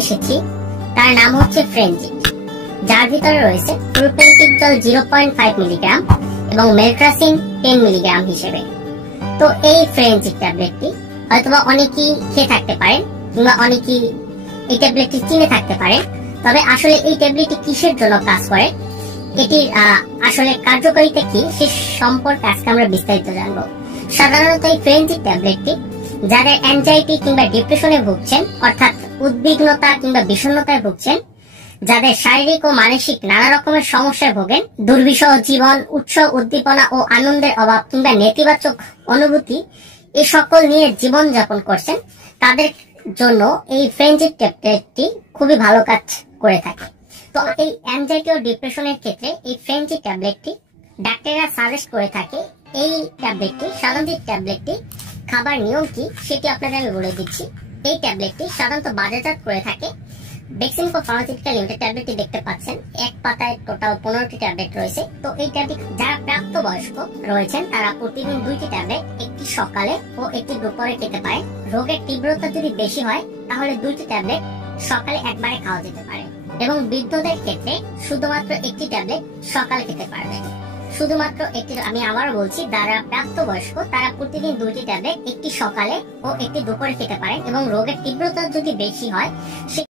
এসেছি তার নাম হচ্ছে ফ্রেঞ্জিট, যার ভিতরে রয়েছে প্রোপেনটিকজল 0.5 মিলিগ্রাম এবং মেলট্রাসিন 10 মিলিগ্রাম হিসেবে। তো এই ফ্রেঞ্জিট ট্যাবলেটটি হয়তোবা অনেকেই খেয়ে থাকতে পারেন কিংবা অনেকেই এই ট্যাবলেটটি চিনে থাকতে পারেন। তবে আসলে এই ট্যাবলেটটি কিসের জন্য কাজ করে, এটির আসলে কার্যকারিতা কি সে সম্পর্কে আজকে আমরা বিস্তারিত জানবো। সাধারণত এই ফ্রেঞ্জিট ট্যাবলেটটি যাদের অ্যাংজাইটি কিংবা ডিপ্রেশনে ভুগছেন, অর্থাৎ উদ্বিগ্নতা কিংবা বিষণ্ণতায় ভুগছেন, যাদের শারীরিক ও মানসিক নানা রকমের সমস্যায় ভোগেন, দুর্বিষহ জীবন, উৎস উদ্দীপনা ও আনন্দের অভাব কিংবা নেতিবাচক অনুভূতি এই সকল নিয়ে জীবন যাপন করছেন, তাদের জন্য এই ফ্রেঞ্জিট ট্যাবলেটটি খুবই ভালো কাজ করে থাকে। তো এই অ্যাংজাইটি ও ডিপ্রেশনের ক্ষেত্রে এই ফ্রেঞ্জিট ট্যাবলেটটি ডাক্তাররা সাজেস্ট করে থাকে। এই ট্যাবলেটটি সাধারণত ট্যাবলেটটি খাবার নিয়ম কি সেটি আপনাদের আমি বলে দিচ্ছি। এই ট্যাবলেটটি সাধারণত বাজারজাত করে থাকে বেক্সিমকো ফার্মাসিউটিক্যাল লিমিটেড। ট্যাবলেটটি দেখতে পাচ্ছেন, এক পাতায় টোটাল 15টি ট্যাবলেট রয়েছে। তো এই ট্যাবলেট যারা প্রাপ্তবয়স্ক রয়েছেন তারা প্রতিদিন 2টি ট্যাবলেট, একটি সকালে ও একটি দুপুরে খেতে পারেন। রোগের তীব্রতা যদি বেশি হয় তাহলে 2টি ট্যাবলেট সকালে একবারে খাওয়া যেতে পারে এবং বৃদ্ধদের ক্ষেত্রে শুধুমাত্র একটি ট্যাবলেট সকালে খেতে পারবেন। শুধুমাত্র একটি, আমি আবারও বলছি, যারা প্রাপ্তবয়স্ক তারা প্রতিদিন 2টি ট্যাবলেট, একটি সকালে ও একটি দুপুরে খেতে পারেন এবং রোগের তীব্রতা যদি বেশি হয়